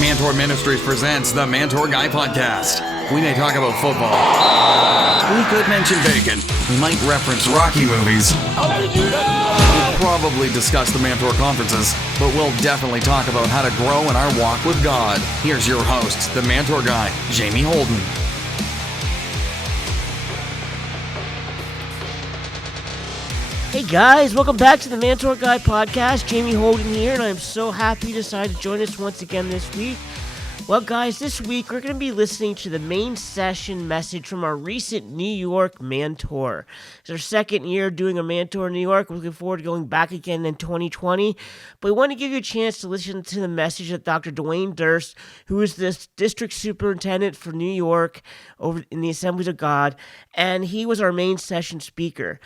Mantour Ministries presents the Mantour Guy Podcast. We may talk about football. We could mention bacon. We might reference Rocky movies. We'll probably discuss the Mantour conferences, but we'll definitely talk about how to grow in our walk with God. Here's your host, the Mantour Guy, Jamie Holden. Hey guys, welcome back to the Mantour Guy Podcast. Jamie Holden here, and I'm so happy you decided to join us once again this week. Well guys, this week we're going to be listening to the main session message from our recent New York Mantour. It's our second year doing a Mantour in New York. We're looking forward to going back again in 2020. But we want to give you a chance to listen to the message of Dr. Duane Durst, who is the District Superintendent for New York over in the Assemblies of God, and he was our main session speaker.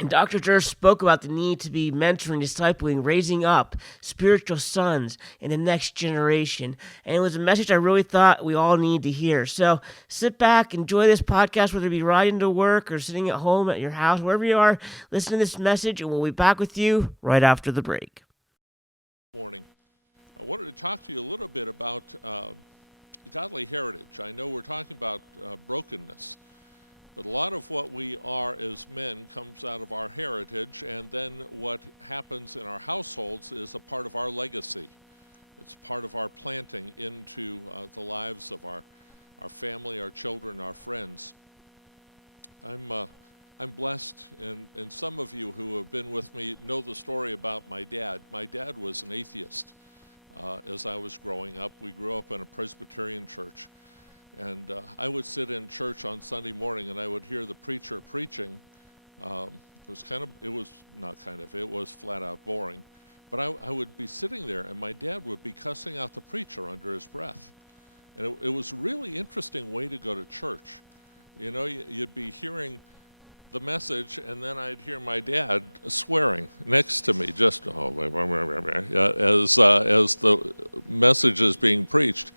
And Dr. Durst spoke about the need to be mentoring, discipling, raising up spiritual sons in the next generation. And it was a message I really thought we all need to hear. So sit back, enjoy this podcast, whether it be riding to work or sitting at home at your house, wherever you are, listen to this message, and we'll be back with you right after the break. Morning. I wanted to talk to you a little bit about godly heritage. I know we're talking about brokenness. But a lot of what we are as men comes out of our heritage, and then what happens in our households is a part of our legacy. It's part of our planting into the lives of our family, our children, our friends. I'm blessed, and some of you who have been with me know the story about my dad. My dad was an atheist as I was growing up. We grew up in a Presbyterian church. And I would sit in church on Sunday morning, and I would hear the preacher preaching. It was flat out boring. But I would be sitting there, and my dad would be cussing out the preacher under his breath. And it was a really interesting way to go to church. You know, you'd be hearing the message, and then I'd hear my dad swearing next to me, just as the message is being preached.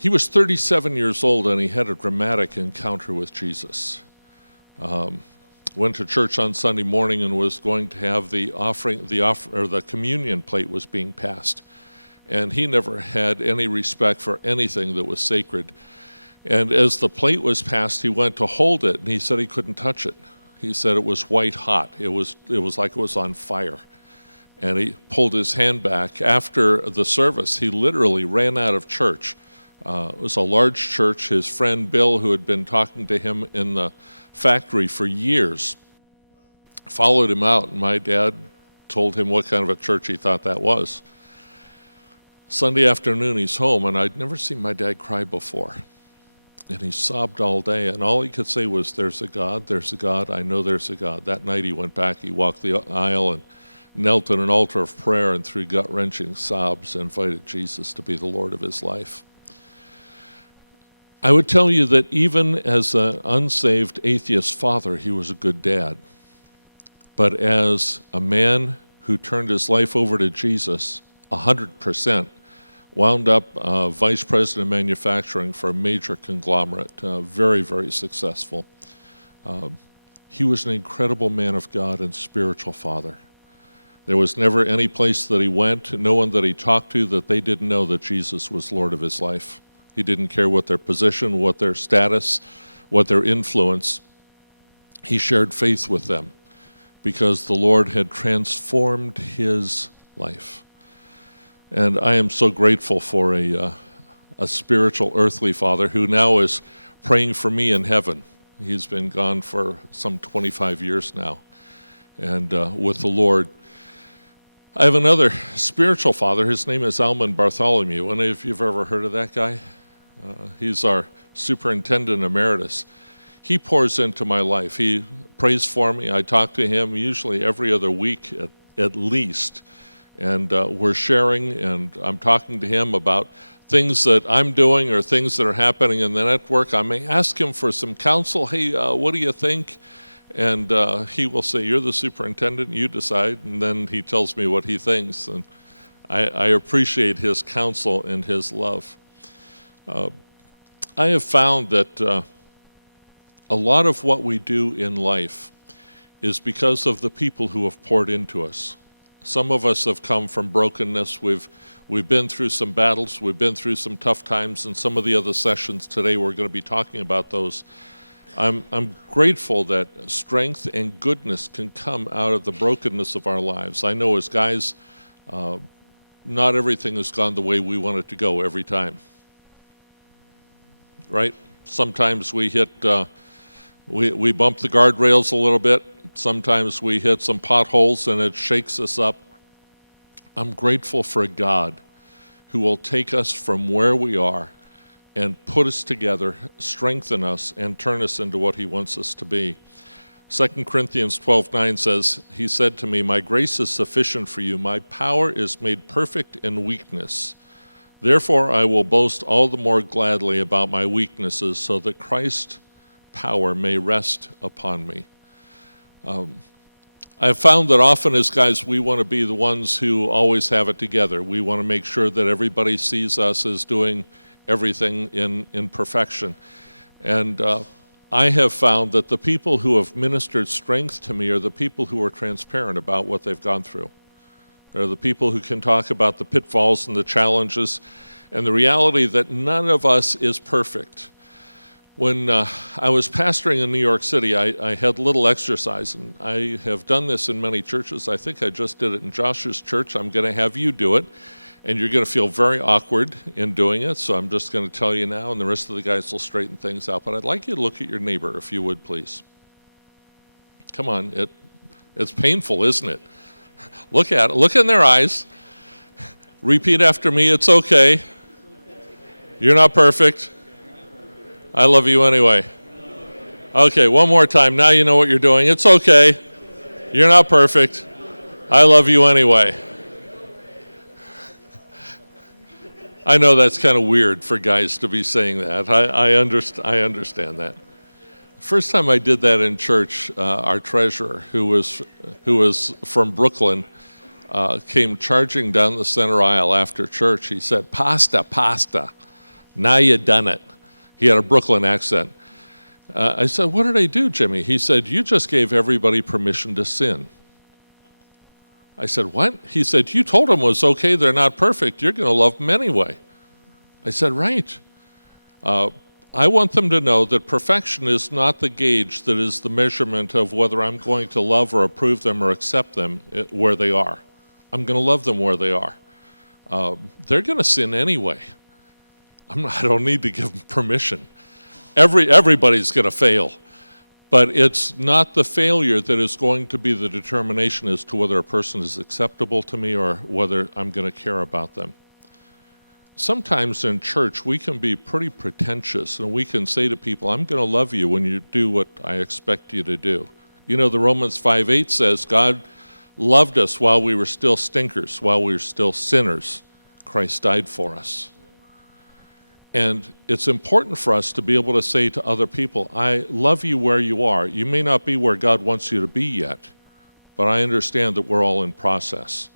He was 37 years old, and he had a dramatic encounter with Jesus. Went to church on Sunday morning and was going to have the communion plate was being passed. And he never had any respect for anything that was sacred. And as the plate was passed, he went to hold it, and he said he couldn't touch it. He said it was white hot. It was like it was on fire. And he pulled his hand back. After the service, he literally ran out of church. It was a large church. His friend Bill, who had been talking to him in the factory for years, followed him out, and my dad told him what kind of a church he thought that was. Sunday afternoon, he's home, and I'd never seen my dad cry before. And he sobbed all day, and all he could say was, "There's a God, there's a God, I know there's a God." That night he went back, he walked the aisle and knelt at an altar of prayer, and through gut-wrenching sobs invited Jesus to be the Lord of his life. I would tell you that even as an unsaved atheist father, he was a good dad. But as a man who turned his life over to Jesus 100%, wound up vice president of manufacturing for a major conglomerate, very, very successful. He was an incredible man of God and spiritual father. There was never any place that he went, no one that he talked to, that they didn't know that Jesus was Lord of his life. He didn't care what their position, what their status, what their influence. He shared faith with them because the Lord had transformed his life. And I am so grateful for a spiritual earthly father who now is praying for me in heaven. He's been gone for some 25 years now and with the Lord. I have another spiritual father. His name is Alman Bartholomew. Any of you have ever heard of that guy? He's our superintendent emeritus. He pours into my life. He prays for me. I talk to him usually every other week at least. And we're sharing, and I'm talking to him about things that I'm doing or things that are happening in the network. I may ask him for some counsel. Hey, what do you think? And he will say, "You're the superintendent, you decide." And then he tells me what he thinks. And I appreciate his counsel and his love. I have found that a lot of what we do in life is because of the people who have poured into us. Some of us have come from brokenness. We've We've been through some battles, we've been through some tough times, and some of the other sessions today we're going to be talking about those. I'm grateful that strength and goodness can come out of the brokenness of our lives. I know as guys, not everything has gone the way we want it to go every time. Right? Sometimes we hit, we bump the guardrails a little bit. Sometimes we hit some potholes and it shakes us up. I'm grateful for a God who will take us from where we are and put us together, strengthen us, and turn us into what he wants us to be. 2 Corinthians 12:9 says, he said to me, my grace is sufficient for you. My power is made perfect in weakness. Therefore, I will boast all the more gladly about my weaknesses so that Christ's power may rest upon me. I've found that often as guys, we want to be the ones who always have it together. We want to make sure that everybody sees us as doing everything in perfection. And I have found that the people who have ministered strength to me are the people who are transparent about what they've gone through. They're the people who can talk about the pitfalls and the challenges and the reality that none of us is perfect. When I was pastoring in New York City, I had little exercise, and I have done this in many churches. I think I just did it in Josh's church. I'm going to have you do it, and you're going to feel very awkward in doing it, so I'm just going to tell you now, and the rest of the guys will straighten things out. But I'd like you to look at your neighbor, if you would, please. Come on, it's painful, isn't it? Look at it. Look in their eyes. Repeat after me. It's okay. You're not perfect. I love you anyway. Okay, one more time. Now you know what you're doing. It's okay. You're not perfect. I love you anyway. I know that's kind of weird for guys to be saying that. I understand that. First time I did that in church, our treasurer, who was from Brooklyn, came charging down the center aisle after church. He said, pasta, now you done it. He had a Brooklyn accent. I said, what did I do, Jimmy? He said, you just gave everybody permission to sin. I said, what? He said, you told them it was okay, they're not perfect, you're going to love them anyway. I said, right. I want them to know that perfection is not the gauge that is the measurement of whether I'm going to love or approve them or accept them where they are. I'm going to love them where they are. They're going to sin anyway. I don't need to give them permission. Everybody's going to fail. But it's not the failure that is going to be the determination as to whether a person is acceptable to me or whether I'm going to care about them. Sometimes in church, we can be pretty pretentious, and we can say to people, I'm going to love you when you do what I expect you to do. You know, the Romans 5:8 says, God loved us while we were still stinkers, while we were still sinners. Christ died for us. And it's important for us to be able to say to other people, I love you where you are. You may not be where God wants you to be yet, but I understand that we're all in process.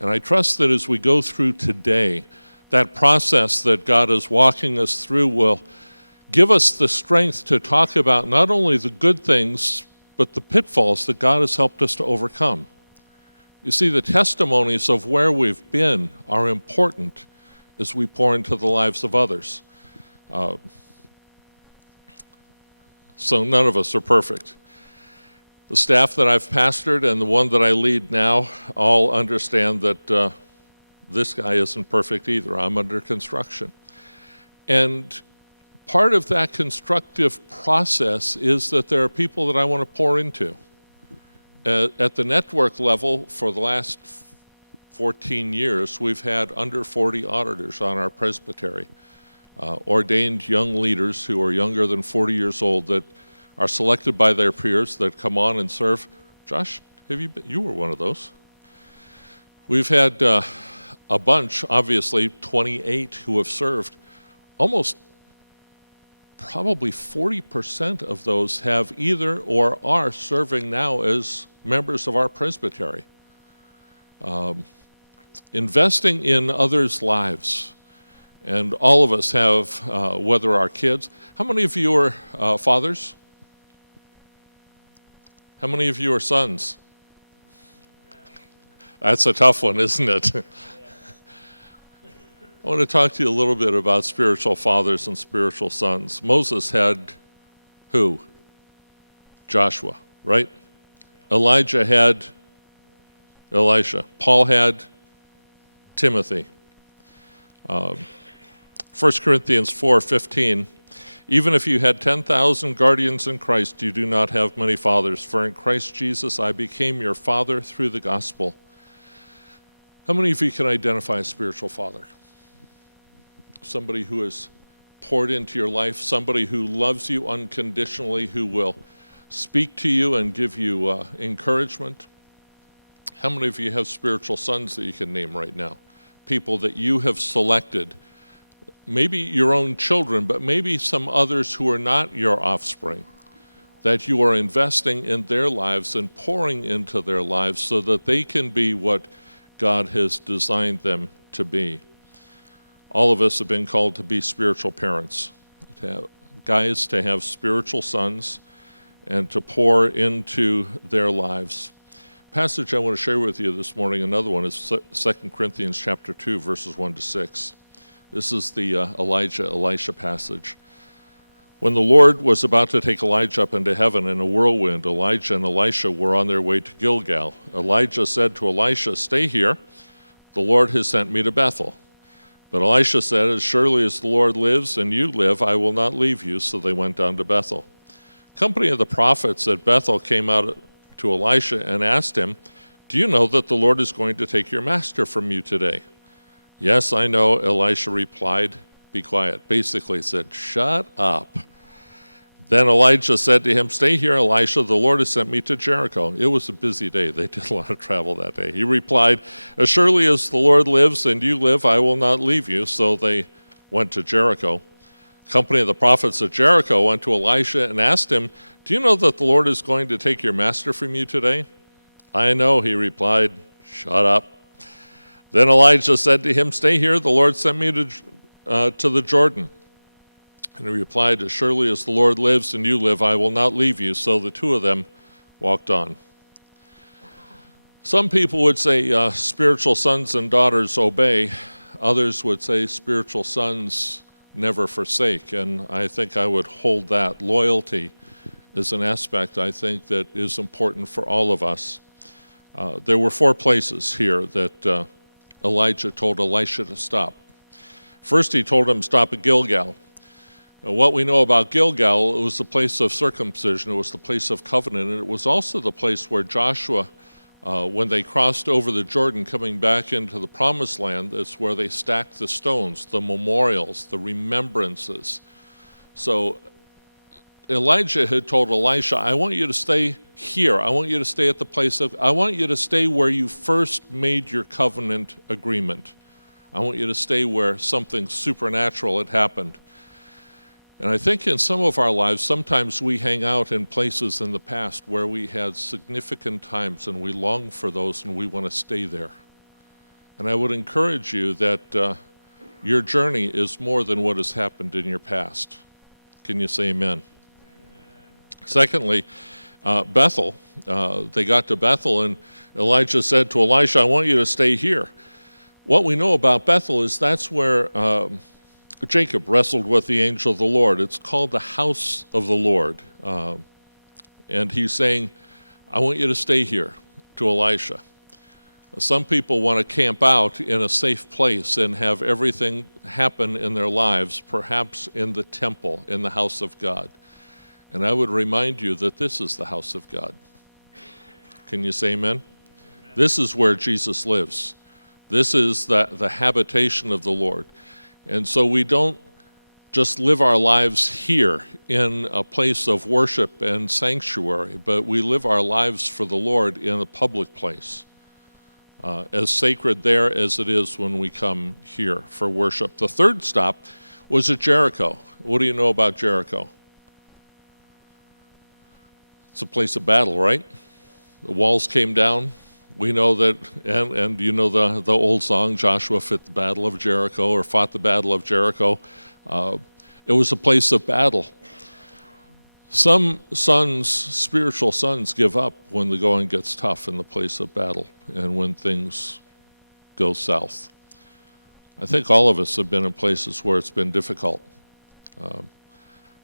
And I trust that as we go through today, that process that God is walking us through will give us the strength to talk about not only the good things, but the pitfalls that God has helped us to overcome. You see, the testimonies of where we've been are important as we pour into the lives of others. So none of us are perfect. The staff that I've pastored and the one that I lead now all understand that this guy isn't perfect either. I'm under construction. And part of that constructive process is that there are people that I want to pour into. At the network level, for the last 14 years, we've had under 40 auditors on our presbytery, ordained young leaders who are younger than 40 years old that are selected by their peers that come on and serve. Josh, you were one of those. We've had a bunch, obviously, 28 who have served. Almost probably 40% of those have either or are serving now as members of our presbytery. Investing in others' lives. And all of us have, whether our kids. How many of you are fathers? How many of you are sons? That's a tough one, isn't it? I want to talk to you a little bit about spiritual fathers and spiritual sons. Moses had who? Joshua, right? Elijah had Elisha. Paul had Timothy. 1 Corinthians 4:15, even if you had 10,000 guardians in Christ, you do not have many fathers, for in Christ Jesus I became your father through the gospel. How many of you can identify a spiritual father? Somebody who has poured into your life, somebody who loves you unconditionally, who will speak to you and give you encouragement. How many of you have spiritual sons that you can name right now? People that you have selected, maybe your own children, but maybe some others who are not your offspring, that you are investing in their lives and pouring into their lives so that they can be what God has designed them to be. All of us have been called to be spiritual parents, to have spiritual sons and to pour into their lives. Passage I want to share with you this morning, another one, is 2 Corinthians chapter 2, verses 1 to 6. This is the Elijah-Elisha passage. When the Lord was about to take Elijah up into heaven in a whirlwind, Elijah and Elisha were on their way to Gilgal. Elijah said to Elisha, "Stay here. The Lord has sent me to Bethel." But Elisha said, "As surely as the Lord lives and you live, I will not leave you." So they went down to Bethel. Company of the prophets at Bethel came out to Elisha and asked him, "Do you know that the Lord is going to take your master from you today?" "Yes, I know," Elisha replied. "Be quiet." Basically said, "Shut up." Then Elijah said to him, "Stay here, Elisha. The Lord has sent me to Jericho." It was a busy day. They did a lot of travel that day. He replied, "As surely as the Lord lives and you live, I will not leave you." So they went to Jericho. Company of the prophets at Jericho went to Elisha and asked him, "Do you know that the Lord is going to take your master from you today?" "I know," he replied. "Shut up." Then Elijah said to him, "Stay here. The Lord sent me to the Jordan." And he replied, "As surely as the Lord lives and you live, I will not leave you." So the two of them walked on. Some people would say spiritual sons and daughters obey. Others would say spiritual sons never forsake. And I think I would hold that. Loyalty is an aspect, I think, that is important for all of us. There were 4 places here that Elijah told Elisha to stop. First, he told him to stop at Gilgal. What we know about Gilgal, it was the place of circumcision, it was the place of covenant, and it was also the place where Joshua, when they crossed over the Jordan coming back into the promised land, that's where they stacked the stones, the memorials, the remembrances. So Elijah had told Elisha, "I want you to stay here. I want you to stay at the place of, I want you to stay where you first made your covenant agreement. I want you to stay where something supernatural had happened." And I think in some of our lives, sometimes we hang out in places in the past where we had significant times and we long for those and we want to stay there. And I would encourage you that your journey is more than what has happened in your past. Can you say amen? Secondly, Bethel. They got to Bethel and Elijah said to Elisha, "I want you to stay here." What we know about Bethel is that's where Jacob wrestled with the angel of the Lord. It's called the house of the Lord. And he's saying, "I want you to stay here," to Elisha. Some people want to camp out in a safe place and have everything happen in their lives, perhaps in the temple, in the house of God. And I would remind you that this is the house of God. Can you say amen? This is where Jesus lives. This is the habitation of the Lord. And so we don't just live our lives here in a place of worship and sanctuary, but we live our lives for the Lord in a public place, as sacred there as it is when we come here for worship. The third stop was at Jericho. What do you know about Jericho? It's a place of battle, right? The walls came down. We know that, and you know the old song, Joshua fought the battle of Jericho. It was a place of battle. Some sons, spiritual sons, give up when the going gets tough in the place of battle and when things go south. I think all of us have been in places where it's been difficult.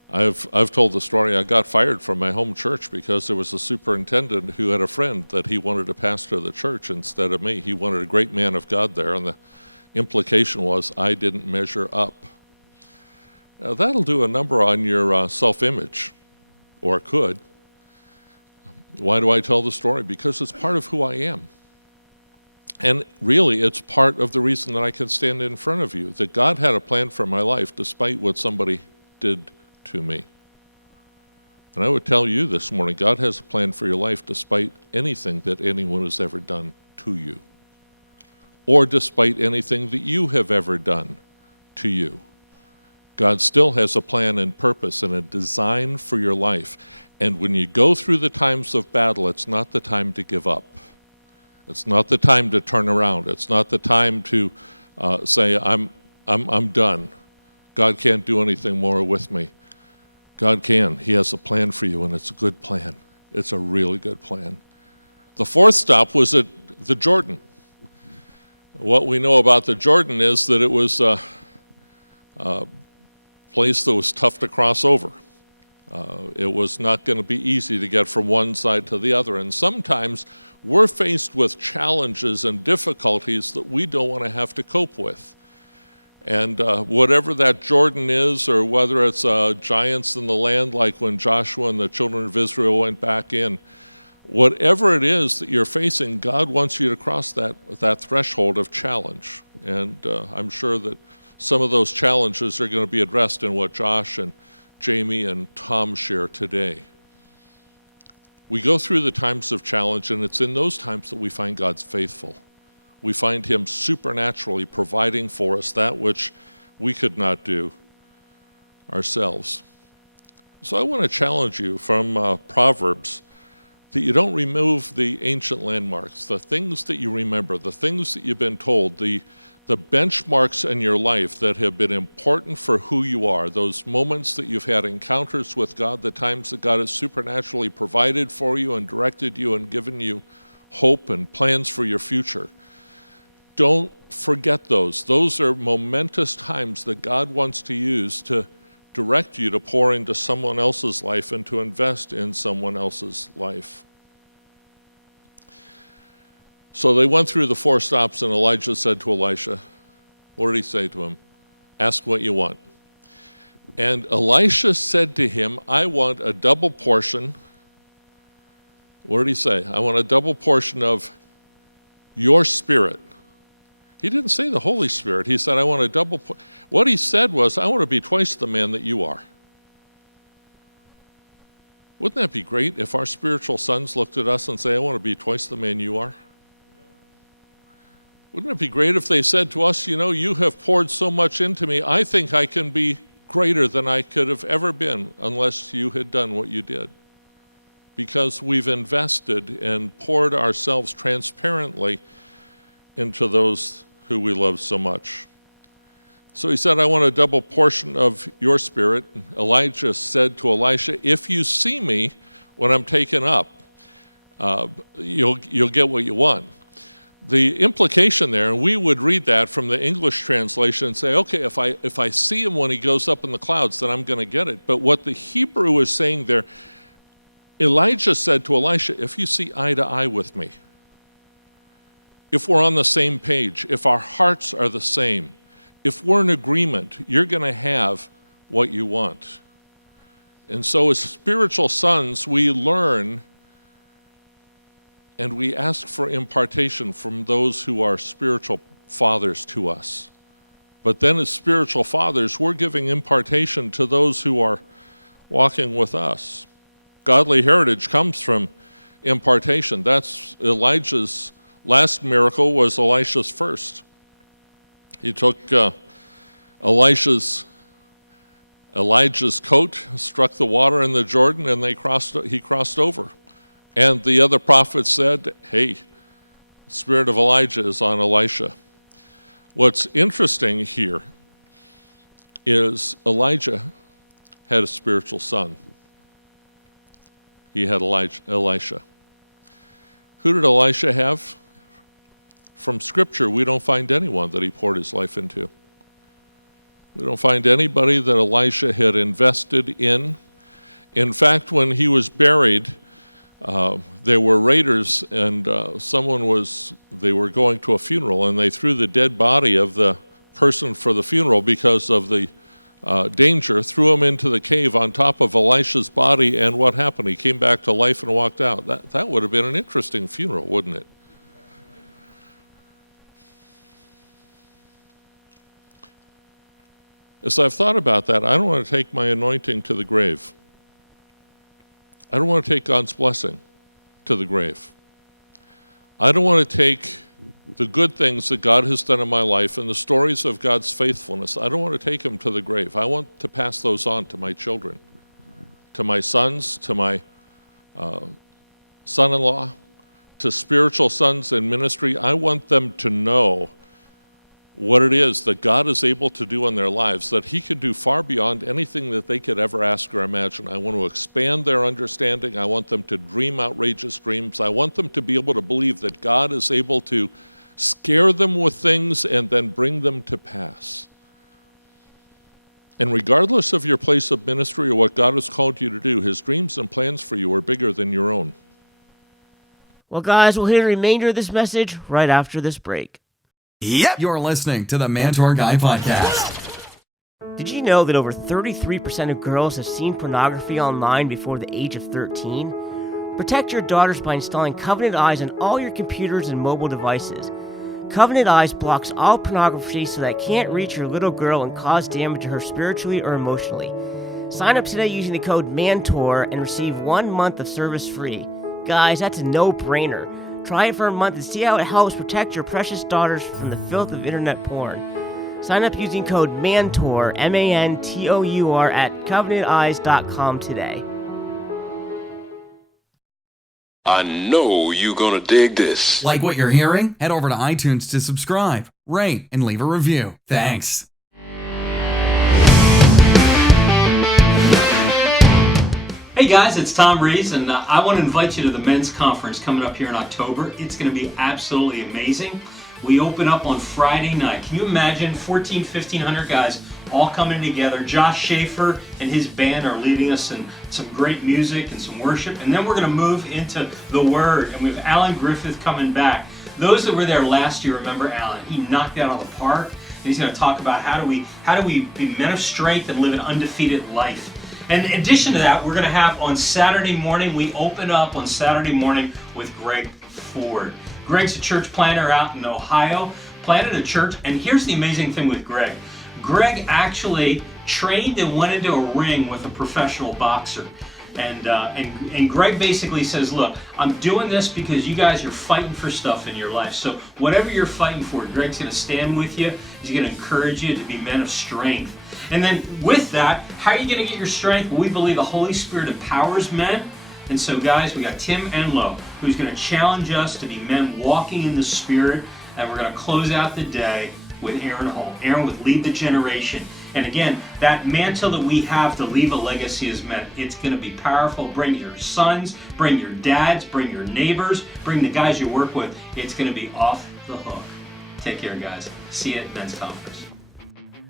I've told the story. I got fired from my home church because there was a superintendent who had a friend that he wanted to pastor the church instead of me. He wanted a great man of God there, and the implication was I didn't measure up. Now, that'll do a number on your self-image, or it could. Why do I tell the story? Because it's part of who I am. And really, it's part of the reason that I can stand in front of you, that God had a plan for my life despite what somebody did to me. And I would tell you this morning, God has a plan for your life despite anything that anyone has ever done to you, or despite anything that you have ever done to you. God still has a plan and purpose and a design for your life. And when you go through the times of battle, it's not the time to give up. It's not the time to turn around. It's not the time to say, I'm done. God can't do anything more with me. God can. He has a plan for you, and it's a good plan. It's a really good plan. The fourth stop was at the Jordan. What we know about the Jordan is that it was a place that was tough to cross over. It was not going to be easy to get from one side to the other. And sometimes we're faced with challenges and difficulties that we don't want to have to cope with. And whatever that Jordan is, or whether it's giants in the land, like when Joshua and the children of Israel went back in, whatever it is that you're facing, God wants you to cross that threshold of challenge. And I'm sure that some of those challenges are going to be addressed in what Josh and Jamie and Tom share today. We go through the times of challenge, and it's in those times that we find God's faithful. We find Him supernaturally providing for us that which we could not do ourselves. So I want to challenge you from Proverbs that you don't remove the ancient landmarks, the things that you remember, the things that you've been told, the benchmarks in your life that have been important for who you are, those moments that you've had encounters with God, the times that God has supernaturally provided for you and directed you and given you hope and plans for your future. Don't forget those. Those are momentous times that God wants to use to direct you to pour into someone else's life and to invest in someone else's life. So they went through the 4 stops, and Elijah said to Elisha, what did he say to him? Ask what you want. And Elisha said to him, I want a double portion. What did he say? I want a double portion of your spirit. He didn't say the Holy Spirit. He said, I want a double portion. What he said was, I want to be twice the man that you are. Wouldn't that be great if our spiritual sons looked at us and say, I want to be twice the man you are? Wouldn't it be great if they said to us, you have poured so much into me, I think I can be greater than I could have ever been unless you had done what you did. Because we've invested and poured ourselves transparently into those who we love so much. So he said, I want a double portion of your spirit. Elijah said to Elisha, if you see me when I'm taken up, you'll get what you want. The implication there, and we would read that from the English translation and say, okay, if I see him when he goes up in the clouds, then I'm going to get it. But what the Hebrew is saying there, Elijah said to Elisha, if you see eye to eye with me, if we're on the same page, if our hearts are the same, if we're in agreement, you're going to have what you want. And so as spiritual sons, we learn and we ask for impartation from those who are spiritual fathers to us. But then as spiritual fathers, we're giving impartation to those who are walking with us. Godly heritage comes from impartation. That's Elijah's last miracle was Elisha's first. He took Elijah's coat, struck the water in the Jordan, and he crossed over. And the other prophets said, hey, the spirit of Elijah is on Elisha. What's interesting here is Elijah had a spiritual son. He had Elisha. Who did Elisha have? from Scripture, we don't find anyone that he poured his life into. We don't find anybody that Elisha had invested in. In fact, when he was buried, there were raiders, and they were going to a funeral, and they threw the dead body of the person for the funeral because of the danger, threw him into the cave on top of Elisha's body, and what happened? He came back to life and walked out. That would have been an interesting funeral, wouldn't it? As I've thought about that, I don't want to take my anointing to the grave. I don't want to take God's blessing to the grave. I don't want to take the good things that God has done in my life and the stories of God's faithfulness. I don't want to take them to the grave. I want to pass those on to my children, to my sons, to my son-in-law, to spiritual sons in ministry. I want them to know what it is that God is able to do in their lives, that he can do far beyond anything that they could ever ask or imagine. I want to expand their understanding. I want them to dream outrageous dreams. I want them to be able to believe that God is able to scare them with things and then bring them to pass. And regardless of your place of ministry or what God has called you to do, his dreams and plans for you are bigger than your own. Well, guys, we'll hear the remainder of this message right after this break. Yep. You're listening to the Mantour Guy Podcast. Did you know that over 33% of girls have seen pornography online before the age of 13? Protect your daughters by installing Covenant Eyes on all your computers and mobile devices. Covenant Eyes blocks all pornography so that it can't reach your little girl and cause damage to her spiritually or emotionally. Sign up today using the code MANTOR and receive 1 month of service free. Guys, that's a no-brainer. Try it for a month and see how it helps protect your precious daughters from the filth of internet porn. Sign up using code MANTOR, MANTOUR, at covenanteyes.com today. I know you're gonna dig this. Like what you're hearing? Head over to iTunes to subscribe, rate, and leave a review. Thanks. Hey guys, it's Tom Rees, and I want to invite you to the men's conference coming up here in October. It's going to be absolutely amazing. We open up on Friday night. Can you imagine 1,500 guys all coming together? Josh Schaefer and his band are leading us in some great music and some worship, and then we're going to move into the Word, and we have Alan Griffith coming back. Those that were there last year remember Alan. He knocked it out of the park, and he's going to talk about how do we be men of strength and live an undefeated life. And in addition to that, we're going to have on Saturday morning, we open up on Saturday morning with Greg Ford. Greg's a church planter out in Ohio, planted a church, and here's the amazing thing with Greg. Greg actually trained and went into a ring with a professional boxer. And Greg basically says, look, I'm doing this because you guys are fighting for stuff in your life. So whatever you're fighting for, Greg's going to stand with you. He's going to encourage you to be men of strength. And then with that, how are you going to get your strength? Well, we believe the Holy Spirit empowers men. And so guys, we got Tim Enlow, who's going to challenge us to be men walking in the Spirit. And we're going to close out the day with Aaron Holt. Aaron with Lead the Generation. And again, that mantle that we have to leave a legacy as men, it's going to be powerful. Bring your sons, bring your dads, bring your neighbors, bring the guys you work with. It's going to be off the hook. Take care, guys. See you at Men's Conference.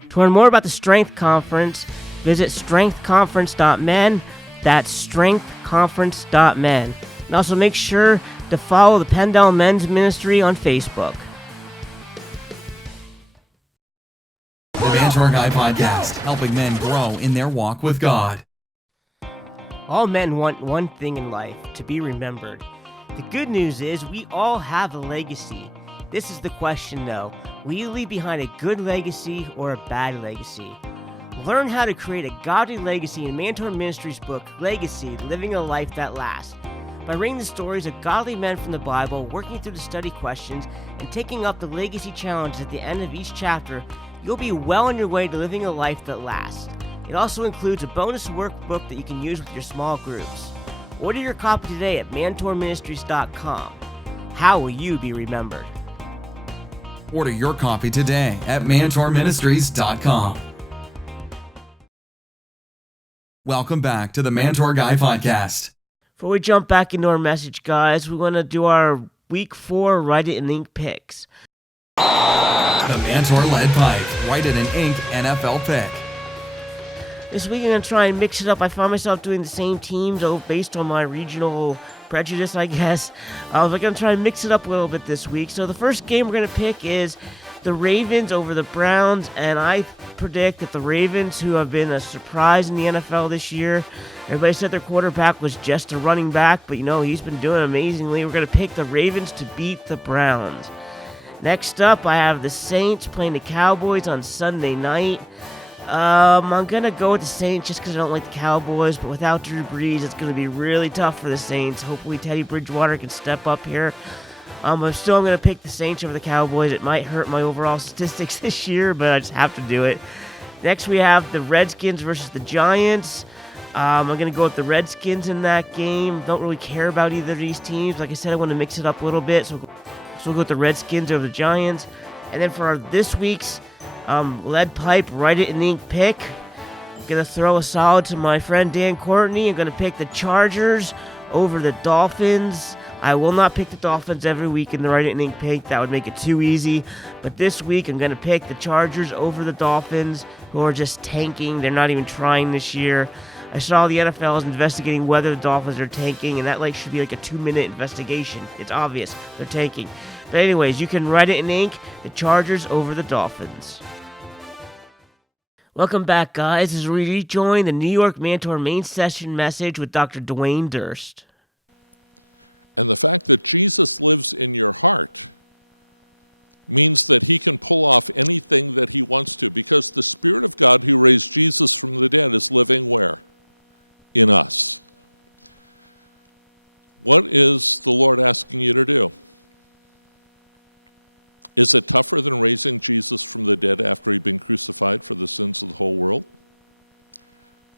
To learn more about the Strength Conference, visit strengthconference.men. That's strengthconference.men. And also make sure to follow the Pendel Men's Ministry on Facebook. The Mantour Guy Podcast, helping men grow in their walk with God. All men want one thing in life, to be remembered. The good news is we all have a legacy. This is the question though. Will you leave behind a good legacy or a bad legacy? Learn how to create a godly legacy in Mantour Ministries' book, Legacy, Living a Life That Lasts. By reading the stories of godly men from the Bible, working through the study questions, and taking up the legacy challenges at the end of each chapter, you'll be well on your way to living a life that lasts. It also includes a bonus workbook that you can use with your small groups. Order your copy today at mantourministries.com. How will you be remembered? Order your copy today at mantourministries.com. Welcome back to the Mantour Guy Podcast. Before we jump back into our message, guys, we want to do our Week 4 Write It in Ink picks. The Mantour Lead Pipe. Write It in Ink NFL pick. This week I'm going to try and mix it up. I find myself doing the same teams based on my regional prejudice, I guess. I'm going to try and mix it up a little bit this week. So the first game we're going to pick is the Ravens over the Browns, and I predict that the Ravens, who have been a surprise in the NFL this year, everybody said their quarterback was just a running back, but he's been doing amazingly. We're going to pick the Ravens to beat the Browns. Next up, I have the Saints playing the Cowboys on Sunday night. I'm going to go with the Saints just because I don't like the Cowboys, but without Drew Brees, it's going to be really tough for the Saints. Hopefully Teddy Bridgewater can step up here. I'm going to pick the Saints over the Cowboys. It might hurt my overall statistics this year, but I just have to do it. Next, we have the Redskins versus the Giants. I'm going to go with the Redskins in that game. Don't really care about either of these teams. Like I said, I want to mix it up a little bit, so we'll go with the Redskins over the Giants. And then for this week's lead pipe, Write It in Ink pick, I'm going to throw a solid to my friend Dan Courtney. I'm going to pick the Chargers over the Dolphins. I will not pick the Dolphins every week in the Write It in Ink pick. That would make it too easy. But this week, I'm going to pick the Chargers over the Dolphins, who are just tanking. They're not even trying this year. I saw the NFL is investigating whether the Dolphins are tanking, and that should be a 2-minute investigation. It's obvious they're tanking. But anyways, you can Write It in Ink, the Chargers over the Dolphins. Welcome back, guys, as we rejoin the New York Mantour main session message with Dr. Duane Durst. And the fact that Jesus lives in your heart means that he can pull off anything that he wants to, because the Spirit of God who raised Jesus from the dead is living where? In us. What is the Lord asking you to do? Is it tougher than raising Jesus from the dead after he'd been crucified for the sins of the whole world?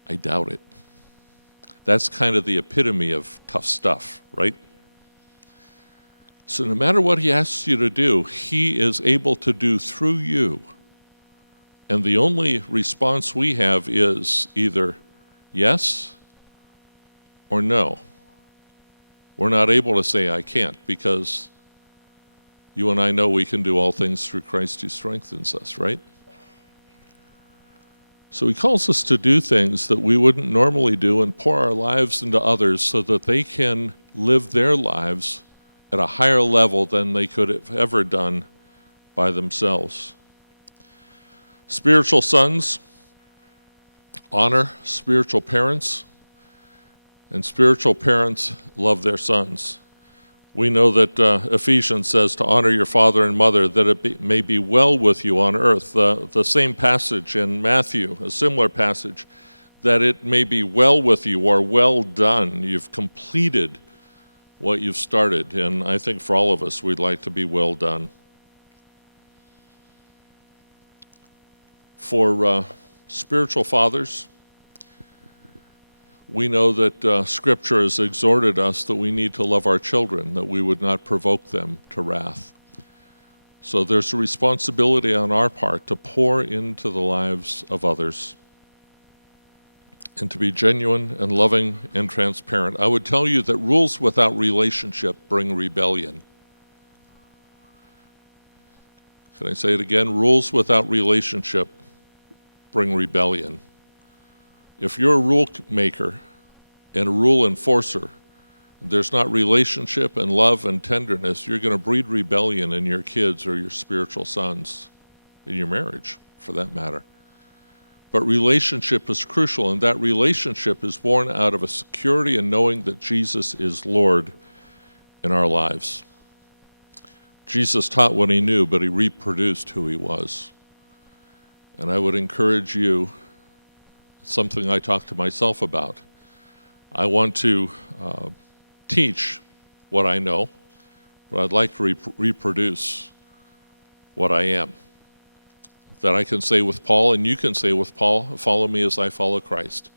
I doubt it. That's kind of the epitome of tough stuff, right? So no matter what he asks you to do, he is able to do through you. And the only response we have is either yes or no. We're not able to say, I can't, because you and I know we can do all things through Christ who strengthens us, right? So he calls us to do things that we wouldn't normally do and pour our lives into others so that they can live their lives at a higher level than they could have ever done by themselves. Spiritual sons honor spiritual parents, and spiritual parents love their sons. We know that Ephesians says to honor your father and mother, that it may be well with you on earth. The same passage in Matthew, a similar passage, that it may be well with you, or well done. You've completed what you've started, and I think for all of us, we'd like to be well done. For spiritual fathers, we know that Scripture has exhorted us that we need to love our children, that we would not provoke them to wrath. So there's a responsibility on our part to pour into the lives of others and to be genuine and loving and transparent. I would tell you that rules without relationship bring rebellion. Can I say it again? Rules without relationship bring rebellion. If you're a rule maker and a rule enforcer, there's not relationship and love and tenderness, you're going to breed rebellion in your kids or your spiritual sons, in your marriage, for that matter. But relationship is crucial, and that relationship is born out of a security and knowing that Jesus is Lord in our lives. Jesus taught what he knew, but he reproduced who he was. And I would encourage you, it's something I talk to myself about. I want to teach what I know, but I'd like to reproduce what I am. That I can say with Paul, and you can say with Paul, follow me as I follow Christ.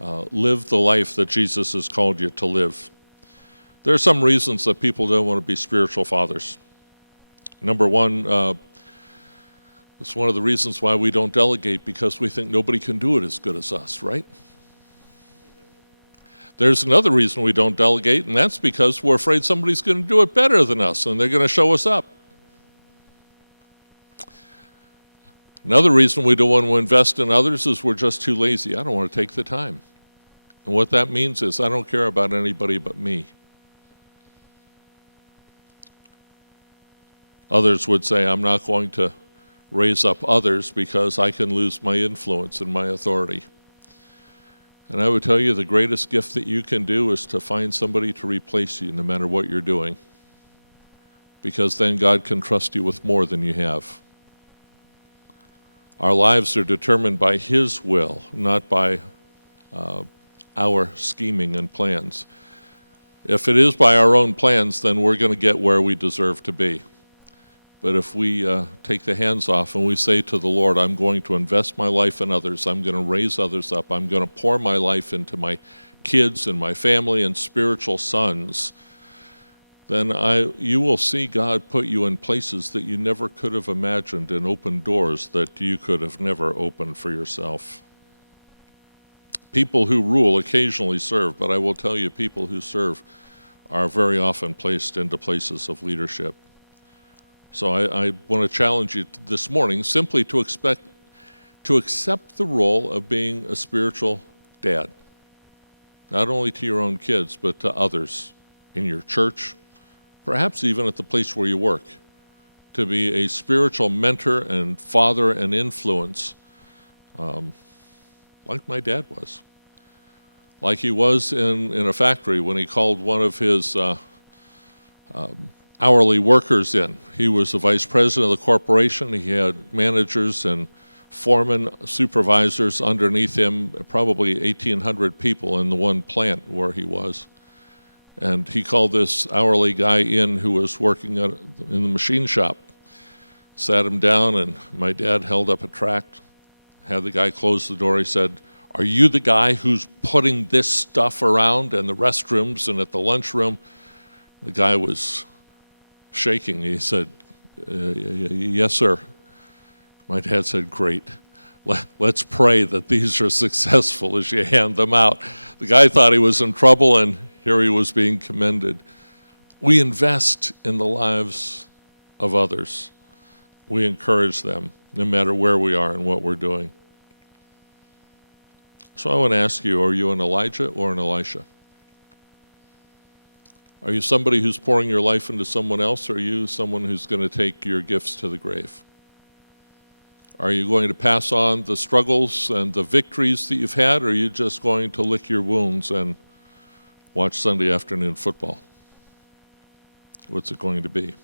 Live the life that Jesus has called you to live. There are some reasons that people don't want to be spiritual fathers. Number one, it's one of the reasons why we don't delegate, because we think nobody can do it as good as us, right? There's another reason we don't delegate, and that's because we're afraid somebody's going to do it better than us, and they're going to show us up. Another reason we don't want to invest in others is we're just too lazy. I don't want to take the time. And what that means is I don't care about anybody but me. Others would say, I'm not going to raise up others because I can lose my influence and my authority. And I would tell you the greatest gift that you can do is to find somebody to replace you no matter what you're doing. Because then God can trust you with more than you have. Our lives are determined by His will, not by our scheming and plans. If it is by our own plans, then we're going to get where we deserve to be. But if we take the hands off and we say to the Lord, I'm going to invest my life in others, I'm going to raise others up, I'm going to pour my life into my kids and my family and spiritual sons, then you will see God put you in places that you never could have imagined and open doors that you could have never opened for yourself. People who rule occasionally serve, but I will tell you, people who serve are very often placed into places of leadership. So I want to challenge you this morning simply to accept the role of being a spiritual dad, not only to your own kids, but to others in your church, perhaps even at the place where you work, to be a spiritual mentor and father and influence, like my dad was. Like he was in a factory when he called one of his hourly workers in. He was the vice president of the corporation. He had managers and foremen, supervisors underneath him, probably 1,800 people in the one plant where he was. And he called this hourly guy in who was working in the machine shop, sat him down, and my dad held up a tract, had the guy close the door. He said, "Are you the guy who's putting this stuff around in the restrooms and at the lunchroom?" The guy was shaking. He said, "Yes, sir." My dad said, "Great. Let's pray that these are successful as you hand them out." The guy thought he was in trouble, and here he was being commended. We invest in the lives of others. We encourage them, no matter where we are and what we're doing. So I want to ask you, are you an Elijah or an Elisha? Are you somebody who's pouring your life into someone else, or are you someone who's going to take your gifts to the grave? Are you going to pass on the struggles and the victories that you've had, or are you just going to lick your wounds and watch Sunday afternoon football? What's it going to be?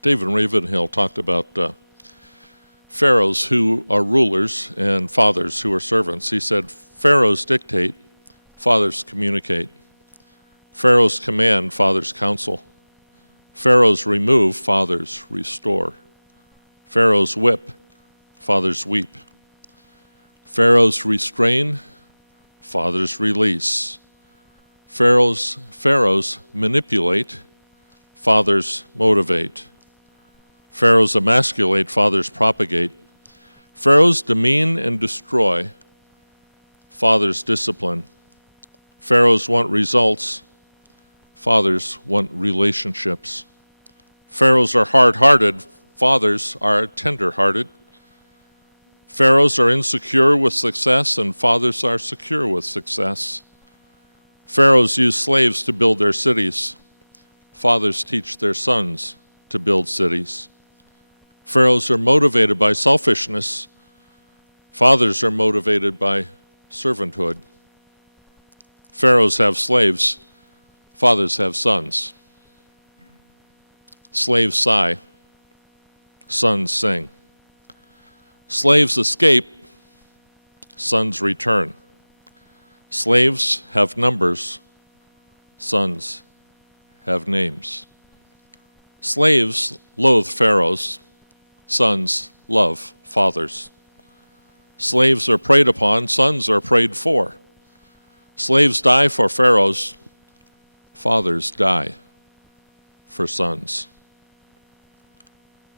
David Ravenhill talked about pharaohs who are rulers and fathers who are servants. He said, pharaohs dictate, fathers communicate. Pharaohs command, fathers counsel. Pharaohs remove, fathers restore. Pharaohs whip, fathers weep. Pharaohs restrain, fathers release. Pharaohs manipulate, fathers motivate. Pharaohs emasculate, fathers propagate. Pharaohs demean and destroy, fathers discipline. Pharaohs want results, fathers want relationships. Pharaohs are hard-hearted, fathers are tender-hearted. Pharaohs are insecure with success, and fathers are secure with success. Pharaohs use slaves to build their cities. Fathers teach their sons to build cities. Pharaohs are motivated by selfishness. Fathers are motivated by servanthood. Pharaohs have slaves. Fathers have sons. Slaves sigh. Sons sing. Slaves escape. Sons return. Slaves have numbers. Sons have names. Slaves loathe pharaohs. Sons love fathers. Slaves are preyed upon. Sons are prayed for. Slaves die for pharaohs. Fathers die for sons.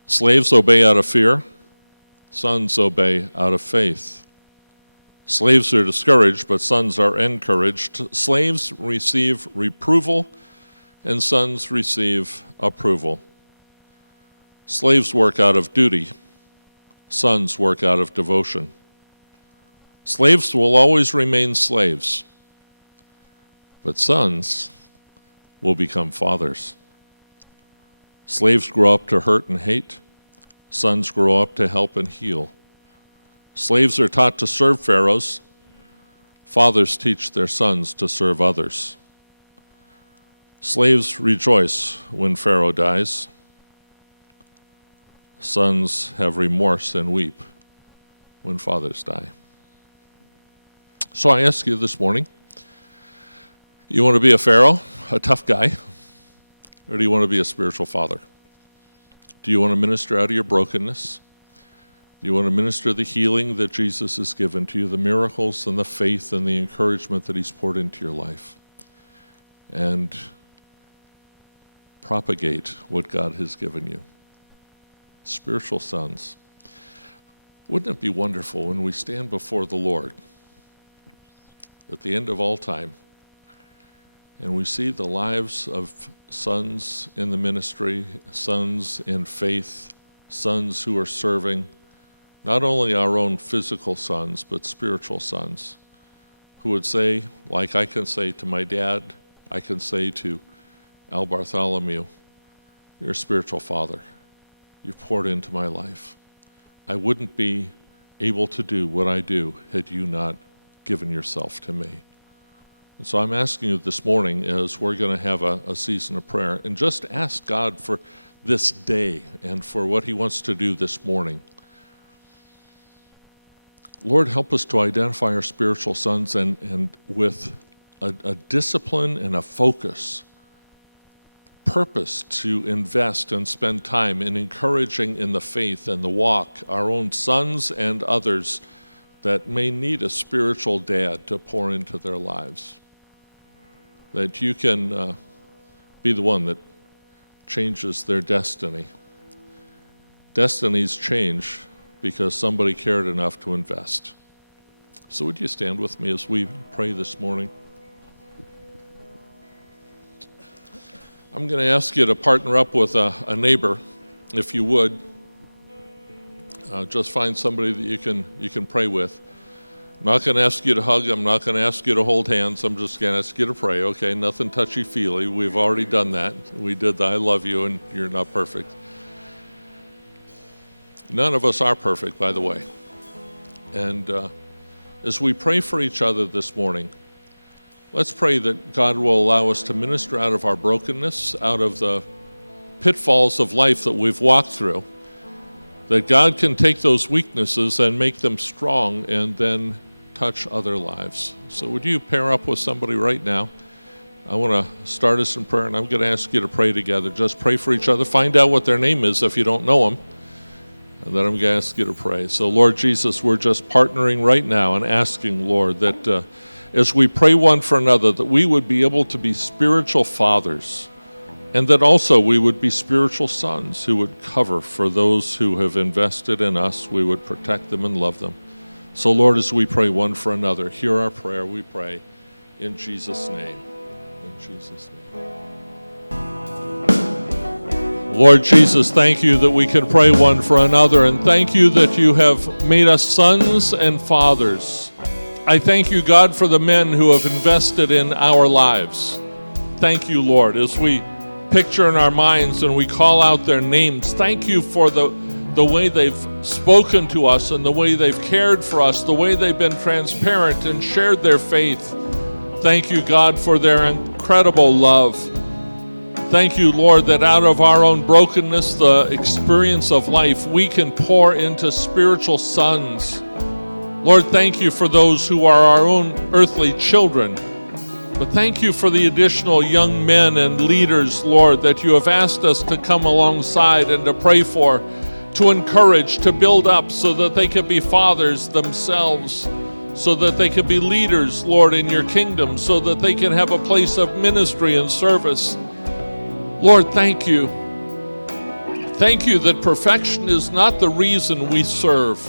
Slaves obey out of fear. Sons obey out of faith. Slaves are discouraged, but sons are encouraged. Slaves receive reproval, and sons receive approval. Slaves work out of duty. Sons work out of devotion. Slaves will always remain slaves, but sons will become fathers. Slaves grow up to hurt and hate. Sons grow up to help and heal. Slaves are taught to serve pharaohs. Fathers teach their sons to serve others. Slaves rejoice when Pharaoh dies. Sons have remorse and weep when fathers die. So I ask you this morning, you want to be a Pharaoh, a tough guy, or do you want to be a spiritual father? Do you want to minister out of your brokenness? Do you want to minister the healing that Jesus has given to you, the miracles and the faith and the encouragement that he's poured into your life? And propagate what God has given you. Spiritual sons. Wouldn't it be wonderful when we stand before the Lord at the end of all time and we see the lives of sons in the ministry, sons in faith, sons who are serving, not only our own physical sons, but spiritual sons, who would say, like I can say to my dad, I can say to Al Bartholomew, you're a spiritual father. You've poured into my life. I wouldn't be able to do what I do had you not given yourself to me. And so I'm asking you this morning, as we're going to have a season of prayer, and just ask God for this day and for what he wants to do this morning. Lord, help us to identify our spiritual sons and with a discipline and a focus, purpose to invest and spend time in encouraging in the faith and the walk our own sons and others that may need a spiritual dad to pour into their lives. That you can be the one that changes their destiny. Destinies change because somebody cared enough to invest. So would you stand with me as we pray this morning? I'm going to ask you to partner up with a neighbor, if you would. Just find somebody that you can pray with. I'm not going to ask you to hug. I'm not going to ask you to hold hands. I'm just going to ask you to pray, okay? Nothing touchy-feely. We've already done that. We did the I love you and you're not perfect. None of us are perfect, by the way. And as we pray for each other this morning, let's pray that God will allow us to minister out of our brokenness, out of the pitfalls of life that we've walked through, that God can take those weaknesses and make them strong and then touch other lives. So would you pair up with somebody right now? I want to start us in prayer, and I'm going to ask you to pray together. Just pray for each other. Find out what their name is if you don't know them. And then I'm going to ask you to pray. So Lord Jesus, we're just partnering right now and asking, Lord, that as we pray one for another, that we would be able to be spiritual fathers, and that also we would be spiritual sons who would cover for those who have invested in us. We would protect them and love them. So Lord, as we pray one for another, hear our prayer, we pray in Jesus' name. In Jesus' name. Lord Jesus, thank you that we can pray one for another, and thank you that you have made us sons and fathers. I thank you, God, for the men who have invested in our lives. Thank you, Lord, as we picture in our minds and we call out their names. Thank you for the way they've spoken to us and the way they've cared for us, the way they've been transparent and shared their faith. Thank you, God, for their incredible love. Thank you, Lord, that out of our own brokenness, the experience of life, we can pour into spiritual sons. Lord, thank you for those who are our own earthly children. But thank you for the additional young men and leaders, Lord, that you have asked us to come alongside and to pray for, to encourage, to build up so that they could be fathers themselves, so that they could be leaders, Lord, in your kingdom, so that they can have a place of ministry and service. Lord, thank you. Thank you that perfection is not the reason we serve.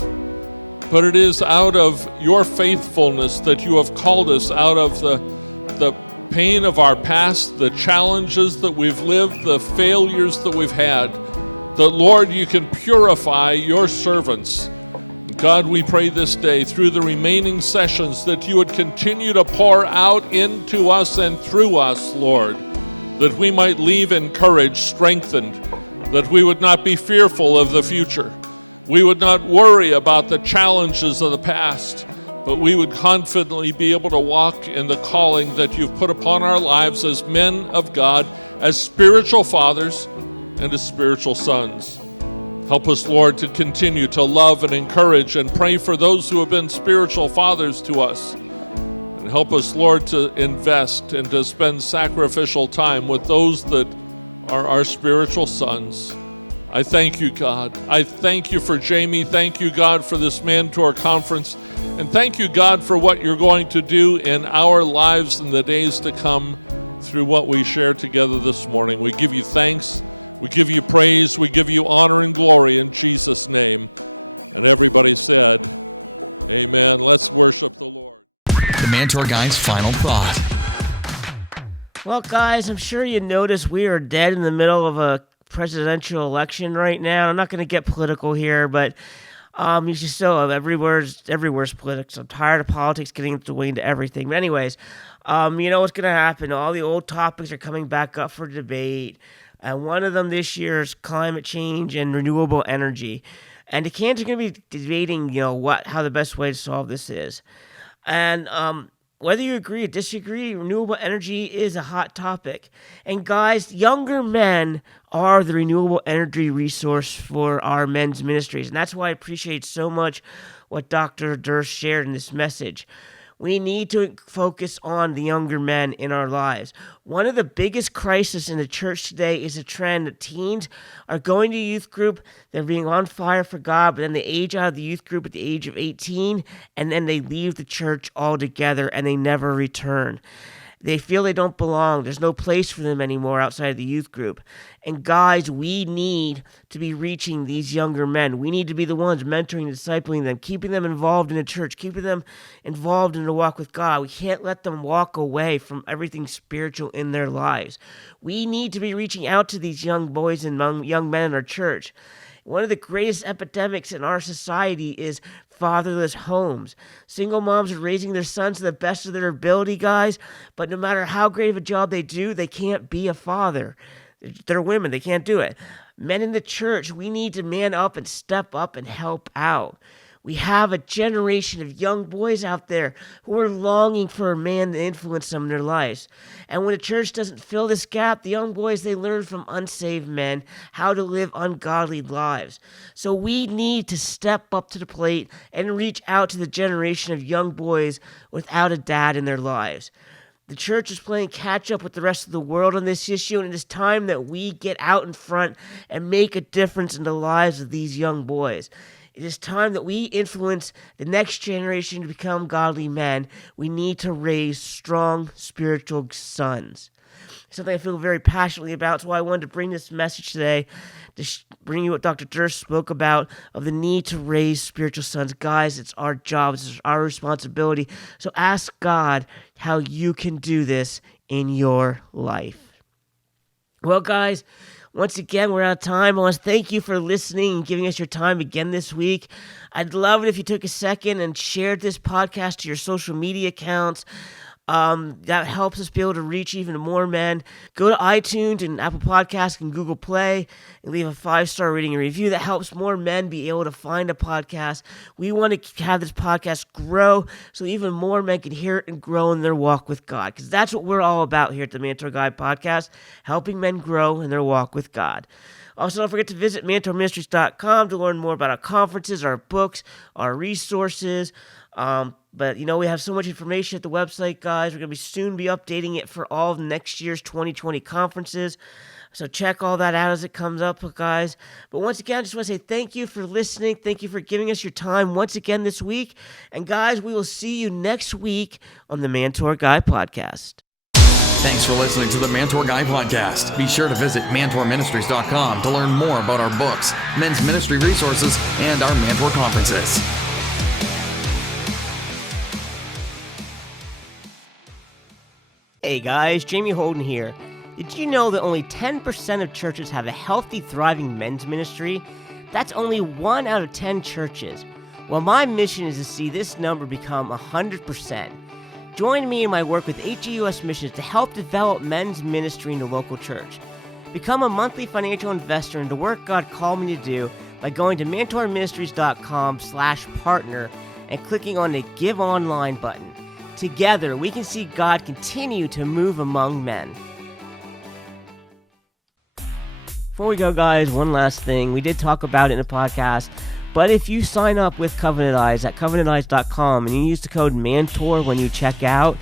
but it is out of your faithfulness that you have called us out of the pain of our past, the challenges that we've lived, the failures that we've had, that, Lord, you can purify your servants. God, we pray this day through the remaining sessions that you would continue to pour out into us and through us, Lord, that we might leave encouraged, strengthened, that we would not be fearful of the future. We would not worry about the challenges of the past, but we would confidently be able to walk in the calling that you've put upon our lives as men of God, as spiritual fathers and as spiritual sons. Help us, Lord, to continue to love and encourage and pray for those who have been spiritual fathers to us. And help us, Lord, to invest and to spend sacrificial time with those that are our spiritual sons. I thank you, God. I thank you for Jamie. Thank you, God, for this Mantour conference. And thank you, God, for what you're going to do in our lives in the days to come through what we share together this morning. We give you thanks. We give you praise. We give you honor and glory in Jesus' name. And everybody said, amen. Let's worship the Lord. The Mantour Guy's final thought. Well, guys, I'm sure you noticed we are dead in the middle of a presidential election right now. I'm not going to get political here, but you just so everywhere's politics. I'm tired of politics getting into everything. But anyways, you know what's going to happen. All the old topics are coming back up for debate. And one of them this year is climate change and renewable energy. And the candidates are going to be debating, how the best way to solve this is. And whether you agree or disagree, renewable energy is a hot topic. And guys, younger men are the renewable energy resource for our men's ministries. And that's why I appreciate so much what Dr. Durst shared in this message. We need to focus on the younger men in our lives. One of the biggest crises in the church today is a trend that teens are going to youth group, they're being on fire for God, but then they age out of the youth group at the age of 18, and then they leave the church altogether and they never return. They feel they don't belong. There's no place for them anymore outside of the youth group. And guys, we need to be reaching these younger men. We need to be the ones mentoring and discipling them, keeping them involved in the church, keeping them involved in the walk with God. We can't let them walk away from everything spiritual in their lives. We need to be reaching out to these young boys and young men in our church. One of the greatest epidemics in our society is fatherless homes. Single moms are raising their sons to the best of their ability, guys, but no matter how great of a job they do, they can't be a father. They're women. They can't do it. Men in the church, we need to man up and step up and help out. We have a generation of young boys out there who are longing for a man to influence them in their lives. And when the church doesn't fill this gap, the young boys, they learn from unsaved men how to live ungodly lives. So we need to step up to the plate and reach out to the generation of young boys without a dad in their lives. The church is playing catch up with the rest of the world on this issue, and it is time that we get out in front and make a difference in the lives of these young boys. It is time that we influence the next generation to become godly men. We need to raise strong spiritual sons. Something I feel very passionately about. That's why I wanted to bring this message today, to bring you what Dr. Durst spoke about, of the need to raise spiritual sons. Guys, it's our job. It's our responsibility. So ask God how you can do this in your life. Well, guys, once again, we're out of time. I want to thank you for listening and giving us your time again this week. I'd love it if you took a second and shared this podcast to your social media accounts. That helps us be able to reach even more men. Go to iTunes and Apple Podcasts and Google Play and leave a 5-star rating and review. That helps more men be able to find a podcast. We want to have this podcast grow so even more men can hear it and grow in their walk with God, because that's what we're all about here at the Mantour Guy Podcast, helping men grow in their walk with God. Also, don't forget to visit MantourMinistries.com to learn more about our conferences, our books, our resources. But, we have so much information at the website, guys. We're going to soon be updating it for all of next year's 2020 conferences. So check all that out as it comes up, guys. But once again, I just want to say thank you for listening. Thank you for giving us your time once again this week. And, guys, we will see you next week on the Mantour Guy Podcast. Thanks for listening to the Mantour Guy Podcast. Be sure to visit MantourMinistries.com to learn more about our books, men's ministry resources, and our Mantour conferences. Hey guys, Jamie Holden here. Did you know that only 10% of churches have a healthy, thriving men's ministry? That's only 1 out of 10 churches. Well, my mission is to see this number become 100%. Join me in my work with HEUS Missions to help develop men's ministry in the local church. Become a monthly financial investor in the work God called me to do by going to mentorministries.com/partner and clicking on the Give Online button. Together, we can see God continue to move among men. Before we go, guys, one last thing. We did talk about it in the podcast, but if you sign up with Covenant Eyes at covenanteyes.com and you use the code MANTOR when you check out,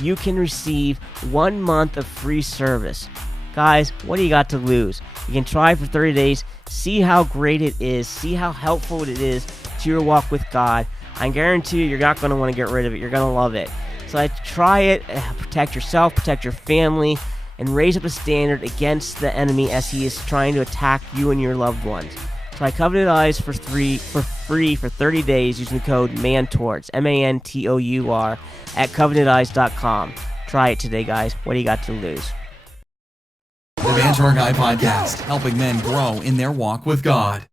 you can receive 1 month of free service. Guys, what do you got to lose? You can try for 30 days, see how great it is, see how helpful it is to your walk with God. I guarantee you're not going to want to get rid of it. You're going to love it. So try it, protect yourself, protect your family, and raise up a standard against the enemy as he is trying to attack you and your loved ones. Try Covenant Eyes for free for 30 days using the code MANTOUR. It's MANTOUR at covenanteyes.com. Try it today, guys. What do you got to lose? The Mantour Guy Podcast, helping men grow in their walk with God.